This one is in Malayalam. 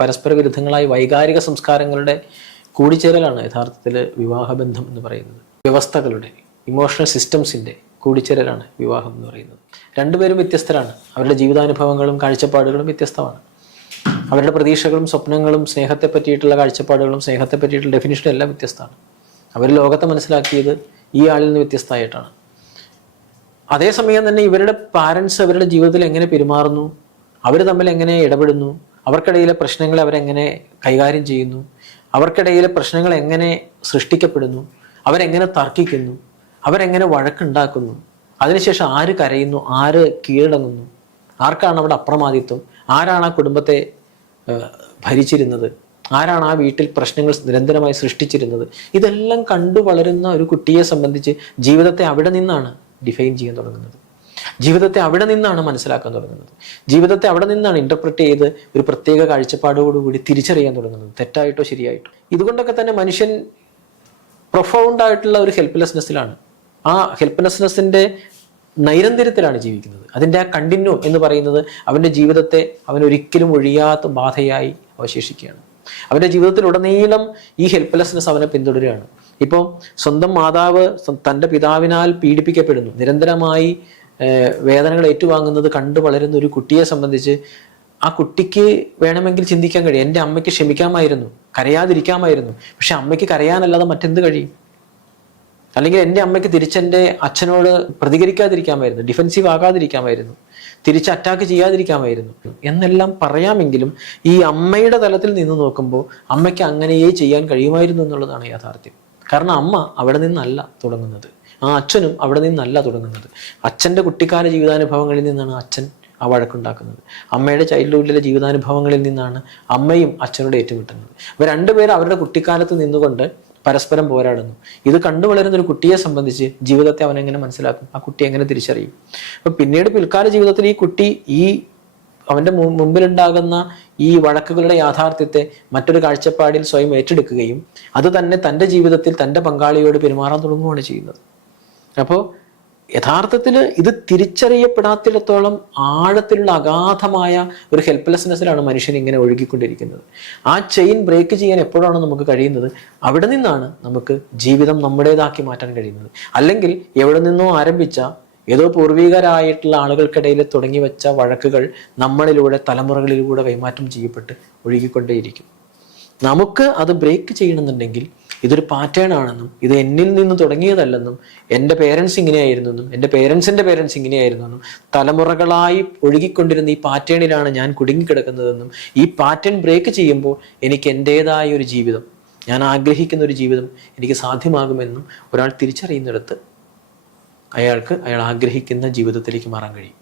പരസ്പര വിരുദ്ധങ്ങളായ വൈകാരിക സംസ്കാരങ്ങളുടെ കൂടിച്ചേരലാണ് യഥാർത്ഥത്തിൽ വിവാഹബന്ധം എന്ന് പറയുന്നത്. വ്യവസ്ഥകളുടെ, ഇമോഷണൽ സിസ്റ്റംസിൻ്റെ കൂടിച്ചേരലാണ് വിവാഹം എന്ന് പറയുന്നത്. രണ്ടുപേരും വ്യത്യസ്തരാണ്. അവരുടെ ജീവിതാനുഭവങ്ങളും കാഴ്ചപ്പാടുകളും വ്യത്യസ്തമാണ്. അവരുടെ പ്രതീക്ഷകളും സ്വപ്നങ്ങളും സ്നേഹത്തെ പറ്റിയിട്ടുള്ള കാഴ്ചപ്പാടുകളും സ്നേഹത്തെ പറ്റിയിട്ടുള്ള ഡെഫിനിഷനും എല്ലാം വ്യത്യസ്തമാണ്. അവർ ലോകത്തെ മനസ്സിലാക്കിയത് ഈ ആളിൽ നിന്ന് വ്യത്യസ്തമായിട്ടാണ്. അതേസമയം തന്നെ ഇവരുടെ പാരൻസ് അവരുടെ ജീവിതത്തിൽ എങ്ങനെ പെരുമാറുന്നു, അവർ തമ്മിൽ എങ്ങനെ ഇടപെടുന്നു, അവർക്കിടയിലെ പ്രശ്നങ്ങളെ അവരെങ്ങനെ കൈകാര്യം ചെയ്യുന്നു, അവർക്കിടയിലെ പ്രശ്നങ്ങൾ എങ്ങനെ സൃഷ്ടിക്കപ്പെടുന്നു, അവരെങ്ങനെ തർക്കിക്കുന്നു, അവരെങ്ങനെ വഴക്കുണ്ടാക്കുന്നു, അതിനുശേഷം ആര് കരയുന്നു, ആര് കീഴടങ്ങുന്നു, ആർക്കാണ് അവിടെ അപ്രമാദിത്വം, ആരാണ് ആ കുടുംബത്തെ ഭരിച്ചിരുന്നത്, ആരാണ് ആ വീട്ടിൽ പ്രശ്നങ്ങൾ നിരന്തരമായി സൃഷ്ടിച്ചിരുന്നത്, ഇതെല്ലാം കണ്ടു വളരുന്ന ഒരു കുട്ടിയെ സംബന്ധിച്ച് ജീവിതത്തെ അവിടെ നിന്നാണ് ഡിഫൈൻ ചെയ്യാൻ തുടങ്ങുന്നത്. ജീവിതത്തെ അവിടെ നിന്നാണ് മനസ്സിലാക്കാൻ തുടങ്ങുന്നത്. ജീവിതത്തെ അവിടെ നിന്നാണ് ഇന്റർപ്രറ്റ് ചെയ്ത് ഒരു പ്രത്യേക കാഴ്ചപ്പാടോടുകൂടി തിരിച്ചറിയാൻ തുടങ്ങുന്നത്, തെറ്റായിട്ടോ ശരിയായിട്ടോ. ഇതുകൊണ്ടൊക്കെ തന്നെ മനുഷ്യൻ പ്രൊഫൗണ്ടായിട്ടുള്ള ഒരു ഹെൽപ്ലെസ്നെസ്സിലാണ്. ആ ഹെൽപ്ലെസ്നെസ്സിന്റെ നൈരന്തര്യത്തിലാണ് ജീവിക്കുന്നത്. അതിൻ്റെ ആ കണ്ടിന്യൂ എന്ന് പറയുന്നത് അവൻ്റെ ജീവിതത്തെ അവനൊരിക്കലും ഒഴിയാത്ത ബാധയായി അവശേഷിക്കുകയാണ്. അവൻ്റെ ജീവിതത്തിലുടനീളം ഈ ഹെൽപ്ലെസ്നെസ് അവനെ പിന്തുടരുകയാണ്. ഇപ്പോൾ സ്വന്തം മാതാവ് തൻ്റെ പിതാവിനാൽ പീഡിപ്പിക്കപ്പെടുന്നു, നിരന്തരമായി വേദനകൾ ഏറ്റുവാങ്ങുന്നത് കണ്ടു വളരുന്ന ഒരു കുട്ടിയെ സംബന്ധിച്ച് ആ കുട്ടിക്ക് വേണമെങ്കിൽ ചിന്തിക്കാൻ കഴിയും, എൻ്റെ അമ്മയ്ക്ക് ക്ഷമിക്കാമായിരുന്നു, കരയാതിരിക്കാമായിരുന്നു. പക്ഷെ അമ്മയ്ക്ക് കരയാനല്ലാതെ മറ്റെന്ത് കഴിയും? അല്ലെങ്കിൽ എൻ്റെ അമ്മയ്ക്ക് തിരിച്ചെൻ്റെ അച്ഛനോട് പ്രതികരിക്കാതിരിക്കാമായിരുന്നു, ഡിഫെൻസീവ് ആകാതിരിക്കാമായിരുന്നു, തിരിച്ച് അറ്റാക്ക് ചെയ്യാതിരിക്കാമായിരുന്നു എന്നെല്ലാം പറയാമെങ്കിലും ഈ അമ്മയുടെ തലത്തിൽ നിന്ന് നോക്കുമ്പോൾ അമ്മയ്ക്ക് അങ്ങനെയേ ചെയ്യാൻ കഴിയുമായിരുന്നു എന്നുള്ളതാണ് യാഥാർത്ഥ്യം. കാരണം അമ്മ അവിടെ നിന്നല്ല തുടങ്ങുന്നത്, ആ അച്ഛനും അവിടെ നിന്നല്ല തുടങ്ങുന്നത്. അച്ഛൻ്റെ കുട്ടിക്കാല ജീവിതാനുഭവങ്ങളിൽ നിന്നാണ് അച്ഛൻ ആ വഴക്കുണ്ടാക്കുന്നത്. അമ്മയുടെ ചൈൽഡ്ഹുഡിലെ ജീവിതാനുഭവങ്ങളിൽ നിന്നാണ് അമ്മയും അച്ഛനോട് ഏറ്റുമുട്ടുന്നത്. ഇവർ രണ്ടുപേരും അവരുടെ കുട്ടിക്കാലത്ത് നിന്നുകൊണ്ട് പരസ്പരം പോരാടുന്നു. ഇത് കണ്ടു വളരുന്ന ഒരു കുട്ടിയെ സംബന്ധിച്ച് ജീവിതത്തെ അവൻ എങ്ങനെ മനസ്സിലാക്കും, ആ കുട്ടി എങ്ങനെ തിരിച്ചറിയും? അപ്പൊ പിന്നീട് പിൽക്കാല ജീവിതത്തിൽ ഈ കുട്ടി ഈ അവൻ്റെ മുമ്പിലുണ്ടാകുന്ന ഈ വഴക്കുകളുടെ യാഥാർത്ഥ്യത്തെ മറ്റൊരു കാഴ്ചപ്പാടിൽ സ്വയം ഏറ്റെടുക്കുകയും അത് തന്നെ തൻ്റെ ജീവിതത്തിൽ തൻ്റെ പങ്കാളിയോട് പെരുമാറാൻ തുടങ്ങുകയാണ് ചെയ്യുന്നത്. അപ്പോൾ യഥാർത്ഥത്തിൽ ഇത് തിരിച്ചറിയപ്പെടാത്തിടത്തോളം ആഴത്തിലുള്ള അഗാധമായ ഒരു ഹെൽപ്ലെസ്നെസ്സിലാണ് മനുഷ്യൻ ഇങ്ങനെ ഒഴുകിക്കൊണ്ടിരിക്കുന്നത്. ആ ചെയിൻ ബ്രേക്ക് ചെയ്യാൻ എപ്പോഴാണ് നമുക്ക് കഴിയുന്നത്? അവിടെ നിന്നാണ് നമുക്ക് ജീവിതം നമ്മുടേതാക്കി മാറ്റാൻ കഴിയുന്നത്. അല്ലെങ്കിൽ എവിടെ നിന്നോ ആരംഭിച്ച ഏതോ പൂർവികരായിട്ടുള്ള ആളുകൾക്കിടയിൽ തുടങ്ങി വെച്ച വഴക്കുകൾ നമ്മളിലൂടെ തലമുറകളിലൂടെ കൈമാറ്റം ചെയ്യപ്പെട്ട് ഒഴുകിക്കൊണ്ടേയിരിക്കും. നമുക്ക് അത് ബ്രേക്ക് ചെയ്യണമെന്നുണ്ടെങ്കിൽ ഇതൊരു പാറ്റേൺ ആണെന്നും ഇത് എന്നിൽ നിന്ന് തുടങ്ങിയതല്ലെന്നും എൻ്റെ പേരൻസ് ഇങ്ങനെയായിരുന്നെന്നും എൻ്റെ പേരൻസിൻ്റെ പേരൻസ് ഇങ്ങനെയായിരുന്നെന്നും തലമുറകളായി ഒഴുകിക്കൊണ്ടിരുന്ന ഈ പാറ്റേണിലാണ് ഞാൻ കുടുങ്ങിക്കിടക്കുന്നതെന്നും ഈ പാറ്റേൺ ബ്രേക്ക് ചെയ്യുമ്പോൾ എനിക്ക് എൻ്റേതായ ഒരു ജീവിതം, ഞാൻ ആഗ്രഹിക്കുന്ന ഒരു ജീവിതം എനിക്ക് സാധ്യമാകുമെന്നും ഒരാൾ തിരിച്ചറിയുന്നിടത്ത് അയാൾക്ക് അയാൾ ആഗ്രഹിക്കുന്ന ജീവിതത്തിലേക്ക് മാറാൻ കഴിയും.